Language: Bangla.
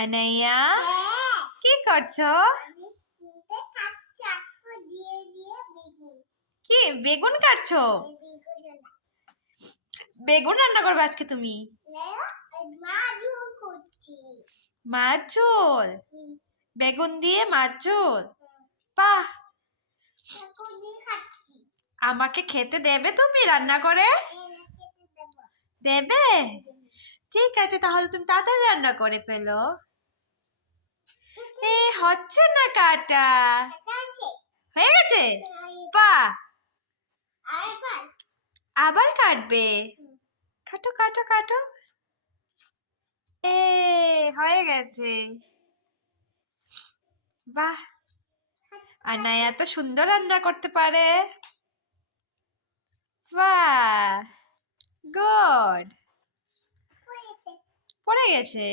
আনাইয়া কি করছো? কি বেগুন কাটছো? বেগুন রান্না করবে আজকে তুমি? মাছ ঝোল? বেগুন দিয়ে মাছ ঝোল? বাহ, আমাকে খেতে দেবে তুমি রান্না করে? দেবে? ঠিক আছে, তাহলে তুমি তাড়াতাড়ি রান্না করে ফেলো। হচ্ছে না কাটা? হয়ে গেছে? বাহ, আবার কাটবে? কাটো কাটো কাটো। হয়ে গেছে। বাহ, আনায়া এত সুন্দর রান্না করতে পারে। বাহ, গুড। পড়ে গেছে।